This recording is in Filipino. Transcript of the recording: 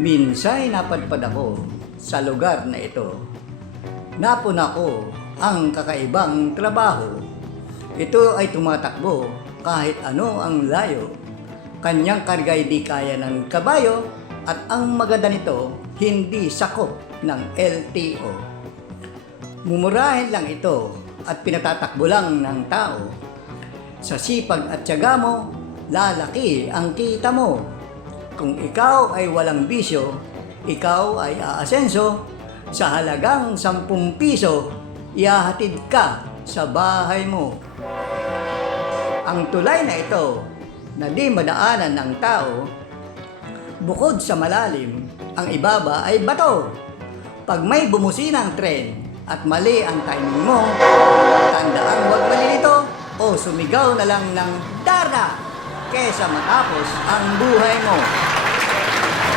Minsay napadpad ako sa lugar na ito. Napuna ko ang kakaibang trabaho. Ito ay tumatakbo kahit ano ang layo. Kanyang karga'y di kaya ng kabayo at ang maganda nito hindi sakop ng LTO. Mumurahin lang ito at pinatatakbo lang ng tao. Sa sipag at tiyaga mo, lalaki ang kita mo. Kung ikaw ay walang bisyo, ikaw ay aasenso. Sa halagang 10 piso, ihahatid ka sa bahay mo. Ang tulay na ito, na di madaanan ng tao, bukod sa malalim, ang ibaba ay bato. Pag may bumusinang tren at mali ang timing mo, tandaang wag malilito o sumigaw na lang ng Darna kesa matapos ang buhay mo.